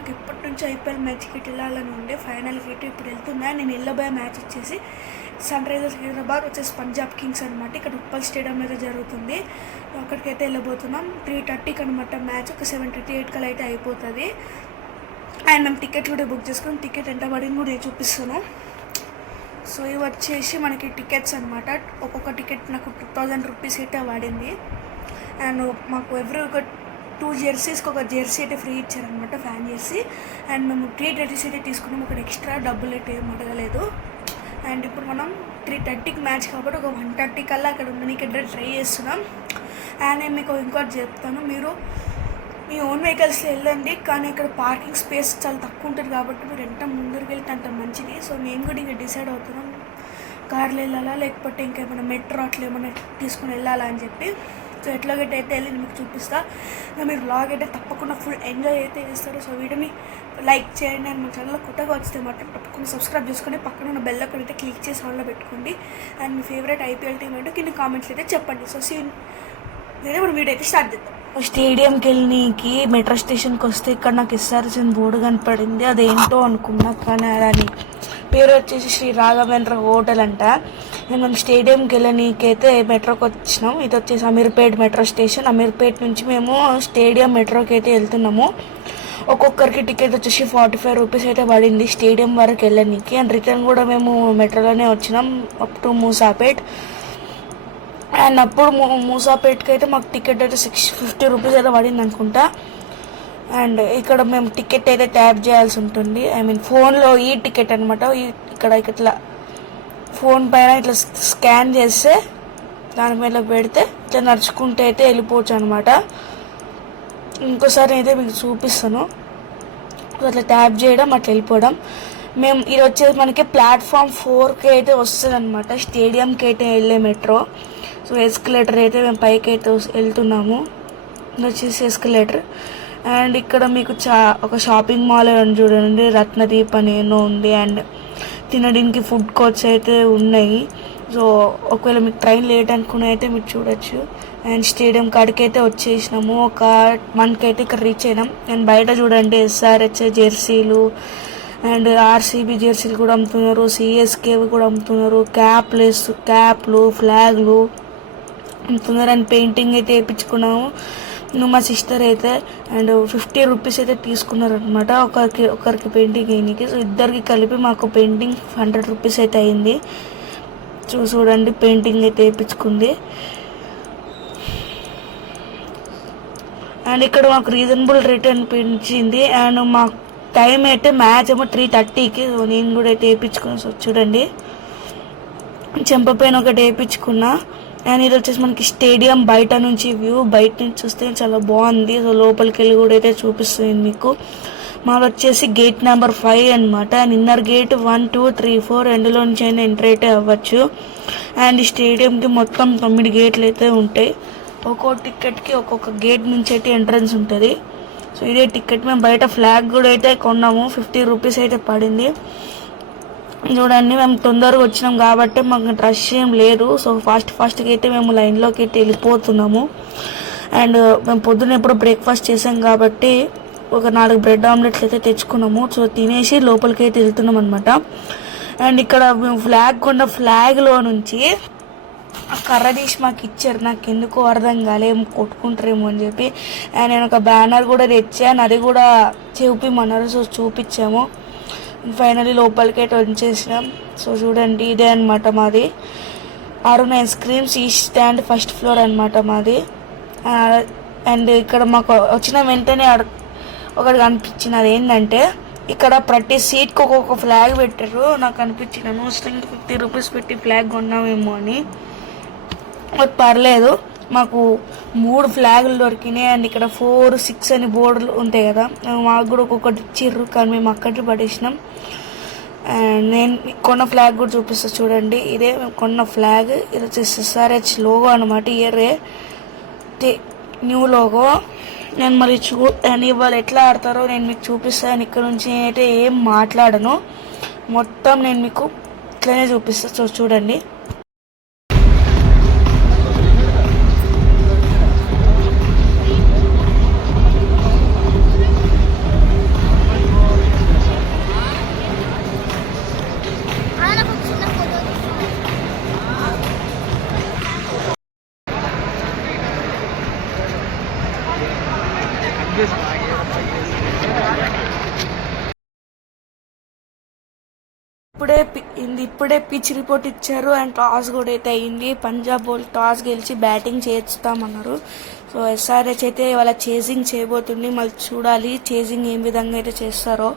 నాకు ఎప్పటి నుంచి ఐపీఎల్ మ్యాచ్కి వెళ్ళాలని ఉండే. ఫైనల్కి ఇప్పుడు వెళ్తున్నా. నేను వెళ్ళబోయే మ్యాచ్ వచ్చేసి సన్ రైజర్స్ హైదరాబాద్ వచ్చేసి పంజాబ్ కింగ్స్ అనమాట. ఇక్కడ ఉప్పల్ స్టేడియం అయితే జరుగుతుంది. అక్కడికైతే వెళ్ళబోతున్నాం. 3:30కి అనమాట మ్యాచ్. ఒక 7:38 కల్లా అయితే అయిపోతుంది. అండ్ మేము టికెట్ కూడా బుక్ చేసుకుని టికెట్ ఎంత పడింది కూడా నేను చూపిస్తాను. సో ఇవి వచ్చేసి మనకి టికెట్స్ అనమాట. ఒక్కొక్క టికెట్ నాకు 2000 రూపీస్ అయితే పడింది. అండ్ మాకు ఎవ్రీ ఒక 2 జెర్సీస్కి ఒక జెర్సీ అయితే ఫ్రీ ఇచ్చారనమాట, ఫ్యాన్ జెర్సీ. అండ్ మేము 3 జెర్సీస్ అయితే తీసుకున్నాము. ఒక ఎక్స్ట్రా డబ్బులు అయితే ఏం అడగలేదు. అండ్ ఇప్పుడు మనం 3:30కి మ్యాచ్ కాబట్టి ఒక 1:30 కల్లా అక్కడ ఉండడానికి అయితే ట్రై చేస్తున్నాం. అండ్ నేను మీకు ఇంకోటి చెప్తాను, మీరు మీ ఓన్ వెహికల్స్లో వెళ్ళండి, కానీ ఇక్కడ పార్కింగ్ స్పేస్ చాలా తక్కువ ఉంటుంది కాబట్టి మీరు ఎంత ముందుకు వెళ్తే అంత మంచిది. సో మేము కూడా ఇంకా డిసైడ్ అవుతున్నాం కార్లో వెళ్ళాలా లేకపోతే ఇంకేమైనా మెట్రో అట్లా ఏమైనా తీసుకుని వెళ్ళాలా అని చెప్పి. సో ఎట్లాగైతే అయితే వెళ్ళి మీకు చూపిస్తా. మీరు వ్లాగ్ అయితే తప్పకుండా ఫుల్ ఎంజాయ్ అయితే చేస్తారు. సో వీడియోని లైక్ చేయండి. అండ్ మా ఛానల్లో కొత్తగా వస్తే మాత్రం తప్పకుండా సబ్స్క్రైబ్ చేసుకొని పక్కన ఉన్న బెల్ ఐకాన్ అయితే క్లిక్ చేసి ఆన్లో పెట్టుకోండి. And me favourite IPL team ఏంటో కింద కామెంట్స్ అయితే చెప్పండి. సో నేనే ఇప్పుడు వీడియో అయితే స్టార్ట్ చేద్దాం. స్టేడియంకి వెళ్ళనీకి మెట్రో స్టేషన్కి వస్తే ఇక్కడ నాకు ఎస్ఆర్ఎస్ఎన్ బోర్డు కనపడింది. అదేంటో అనుకున్నా, కానీ దాని పేరు వచ్చేసి శ్రీ రాఘవేంద్ర హోటల్ అంట. మేము స్టేడియంకి వెళ్ళనీకి అయితే మెట్రోకి వచ్చినాం. ఇది వచ్చేసి అమీర్పేట్ మెట్రో స్టేషన్. అమీర్పేట్ నుంచి మేము స్టేడియం మెట్రోకి అయితే వెళ్తున్నాము. ఒక్కొక్కరికి టికెట్ వచ్చేసి 45 రూపీస్ అయితే పడింది స్టేడియం వరకు వెళ్ళనీకి. అండ్ రిటర్న్ కూడా మేము మెట్రోలోనే వచ్చినాం అప్ టు మూసాపేట్. అండ్ అప్పుడు మూసాపేట్కి అయితే మాకు టికెట్ అయితే 650 రూపీస్ అయితే పడింది అనుకుంటా. అండ్ ఇక్కడ మేము టికెట్ అయితే ట్యాప్ చేయాల్సి ఉంటుంది. ఐ మీన్ ఫోన్లో ఈ టికెట్ అనమాట. ఇక్కడ ఇట్లా ఫోన్ పైన ఇట్లా స్కాన్ చేస్తే దాని మీద పెడితే ఇట్లా నడుచుకుంటే అయితే వెళ్ళిపోవచ్చు అనమాట. ఇంకోసారి అయితే మీకు చూపిస్తాను. అట్లా ట్యాప్ చేయడం అట్లా వెళ్ళిపోవడం. మేము ఇది వచ్చేసి మనకి ప్లాట్ఫామ్ 4కి అయితే వస్తుంది అనమాట స్టేడియంకి అయితే వెళ్ళే మెట్రో. సో ఎస్కలేటర్ అయితే మేము పైకి అయితే వెళ్తున్నాము. ఇది వచ్చేసి ఎస్కలేటర్. అండ్ ఇక్కడ మీకు ఒక షాపింగ్ మాల్ అని చూడండి, రత్నదీప్ అని ఏమో ఉంది. అండ్ తినడానికి ఫుడ్ కోర్ట్స్ అయితే ఉన్నాయి. సో ఒకవేళ మీకు ట్రైన్ లేట్ అనుకుని అయితే మీరు చూడొచ్చు. అండ్ స్టేడియం కాడికి అయితే వచ్చేసినాము. ఒక 1కి అయితే ఇక్కడ రీచ్ అయినాం. అండ్ బయట చూడండి ఎస్ఆర్హెచ్ జెర్సీలు అండ్ ఆర్సీబీ జెర్సీలు కూడా అమ్ముతున్నారు, సిఎస్కేవి కూడా అమ్ముతున్నారు, క్యాప్లు ఫ్లాగ్లు అమ్ముతున్నారు. అండ్ పెయింటింగ్ అయితే వేయించుకున్నాము మా సిస్టర్ అయితే. అండ్ 50 రూపీస్ అయితే తీసుకున్నారు అనమాట ఒకరికి పెయింటింగ్ వేయడానికి. సో ఇద్దరికి కలిపి మాకు పెయింటింగ్ 100 రూపీస్ అయితే అయింది. చూడండి పెయింటింగ్ అయితే వేయించుకుంది. అండ్ ఇక్కడ మాకు రీజనబుల్ రేట్ అనిపించింది. అండ్ మాకు టైం అయితే మ్యాచ్ ఏమో 3:30కి. సో నేను కూడా అయితే వేయించుకున్నాను. సో చూడండి చెంప పైన ఒకటి వేయించుకున్నా. అండ్ ఇది వచ్చేసి మనకి స్టేడియం బయట నుంచి వ్యూ. బయట నుంచి చూస్తే చాలా బాగుంది. సో లోపలికి వెళ్ళి కూడా అయితే చూపిస్తుంది మీకు. మాది వచ్చేసి గేట్ నెంబర్ 5 అనమాట. అండ్ ఇన్నర్ గేట్ 1, 2, 3, 4 రెండులో నుంచి అయినా ఎంటర్ అయితే అవ్వచ్చు. అండ్ ఈ స్టేడియంకి మొత్తం 9 గేట్లు అయితే ఉంటాయి. ఒక్కో టికెట్కి ఒక్కొక్క గేట్ నుంచి అయితే ఎంట్రన్స్ ఉంటుంది. సో ఇదే టికెట్. మేము బయట ఫ్లాగ్ కూడా అయితే కొన్నాము. 50 రూపీస్ అయితే పడింది. చూడండి మేము తొందరగా వచ్చినాం కాబట్టి మాకు రష్ ఏం లేదు. సో ఫాస్ట్గా అయితే మేము లైన్లోకి అయితే వెళ్ళిపోతున్నాము. అండ్ మేము పొద్దున్న ఎప్పుడు బ్రేక్ఫాస్ట్ చేసాం కాబట్టి ఒక 4 బ్రెడ్ ఆమ్లెట్లు అయితే తెచ్చుకున్నాము. సో తినేసి లోపలికి అయితే వెళ్తున్నాం అనమాట. అండ్ ఇక్కడ మేము ఫ్లాగ్ కొన్న ఫ్లాగ్లో నుంచి ఆ కర్ర తీసి మాకు ఇచ్చారు. నాకు ఎందుకో అర్థం కాలేము, కొట్టుకుంటారేమో అని చెప్పి. అండ్ నేను ఒక బ్యానర్ కూడా తెచ్చాను, అది కూడా చూపిమన్నారు. సో చూపించాము. ఫైనలీ లోపలికి అయితే వచ్చేసినాం. సో చూడండి ఇదే అనమాట మాది Arun ice creams east stand 1st floor అనమాట మాది. అండ్ ఇక్కడ మాకు వచ్చిన వెంటనే ఒకటి కనిపించింది. అది ఏంటంటే ఇక్కడ ప్రతి సీట్కి ఒక్కొక్క ఫ్లాగ్ పెట్టారు. నాకు అనిపించింది అనవసరంగా 50 రూపీస్ పెట్టి ఫ్లాగ్ కొన్నామేమో అని. అది పర్లేదు, మాకు 3 ఫ్లాగులు దొరికినాయి. అండ్ ఇక్కడ 4, 6 అని బోర్డులు ఉంటాయి కదా, మాకు కూడా ఒక్కొక్కటి ఇచ్చిర్రు, కానీ మేము అక్కడికి పడేసినాం. అండ్ నేను కొన్న ఫ్లాగ్ కూడా చూపిస్తాను చూడండి. ఇదే మేము కొన్న ఫ్లాగ్. ఇది వచ్చేసి ఎస్ఆర్హెచ్ లోగో అనమాట. ఇయర్రే న్యూ లోగో. నేను మరి అండ్ ఇవాళ ఎట్లా ఆడతారో నేను మీకు చూపిస్తాను. ఇక్కడ నుంచి నేనైతే ఏం మాట్లాడను, మొత్తం నేను మీకు ఇట్లనే చూపిస్తాను. సో చూడండి. ఇప్పుడే పిచ్ రిపోర్ట్ ఇచ్చారు అండ్ టాస్ కూడా అయితే అయింది. పంజాబ్ వాళ్ళు టాస్ గెలిచి బ్యాటింగ్ చేస్తామన్నారు. సో ఎస్ఆర్హెచ్ అయితే వాళ్ళ చేజింగ్ చేయబోతుంది. మళ్ళీ చూడాలి చేజింగ్ ఏం విధంగా అయితే చేస్తారో.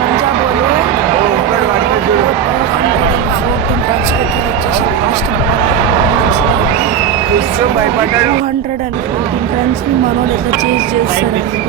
పంజాబ్ వాళ్ళు 214 రన్స్ ని మనోడు ఎట్లా చేజ్ చేస్తారండి.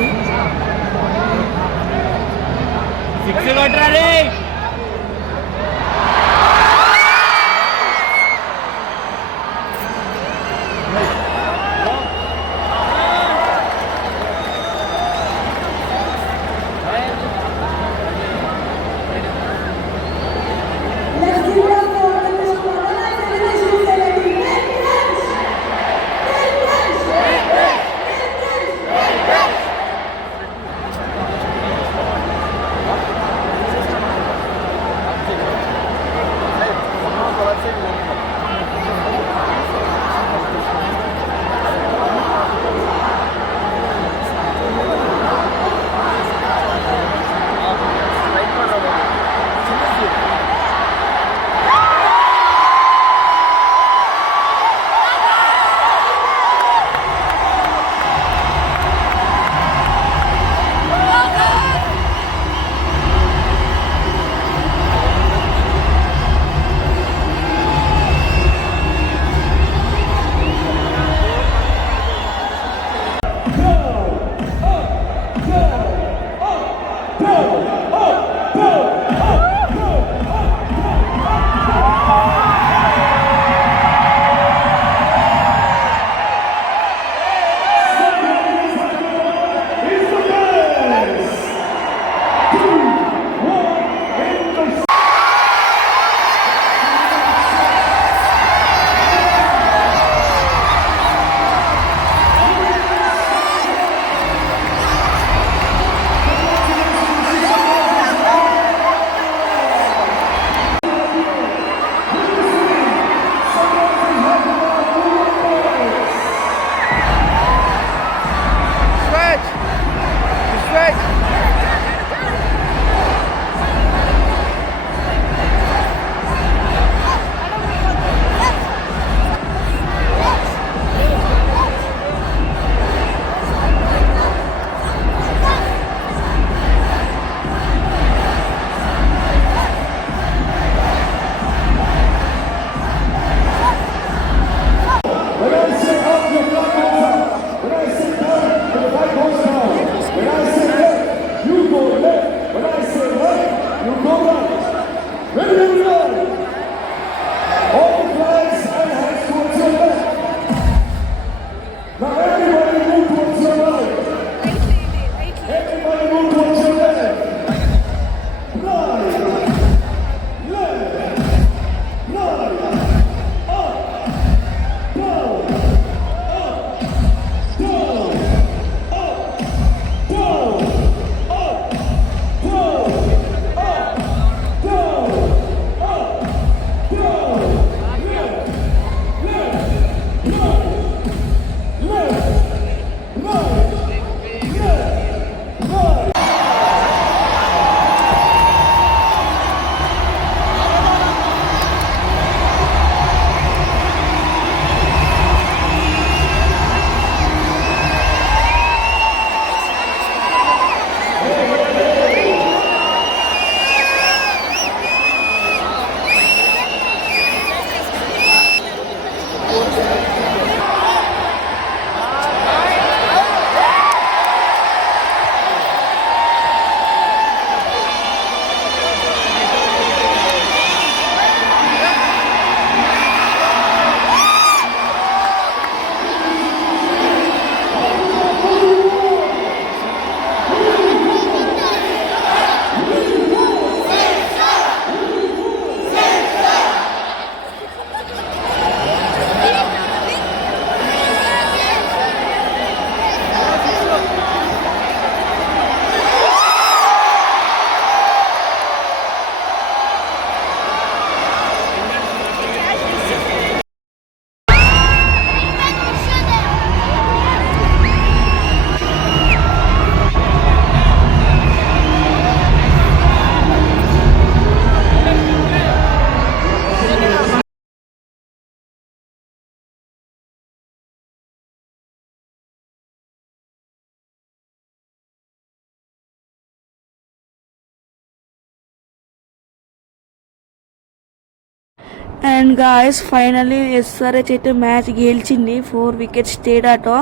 అండ్ గాయస్ ఫైనలీ ఎస్ఆర్హెచ్ అయితే మ్యాచ్ గెలిచింది. 4 వికెట్స్ తేడాతో.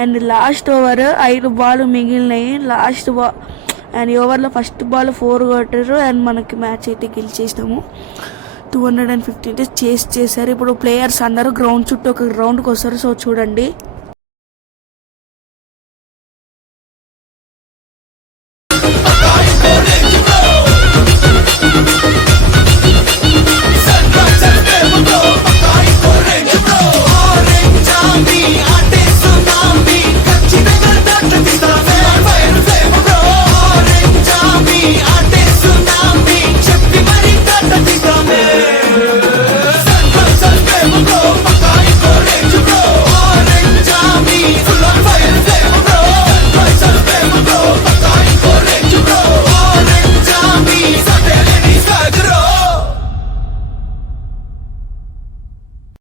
అండ్ లాస్ట్ ఓవర్ 5 బాల్ మిగిలినాయి. లాస్ట్ బాల్ అండ్ ఈ ఓవర్లో ఫస్ట్ బాల్ 4 కొట్టారు. అండ్ మనకి మ్యాచ్ అయితే గెలిచేసినాము. 250 చేశారు. ఇప్పుడు ప్లేయర్స్ అందరూ గ్రౌండ్ చుట్టూ ఒక గ్రౌండ్కి వస్తారు. సో చూడండి.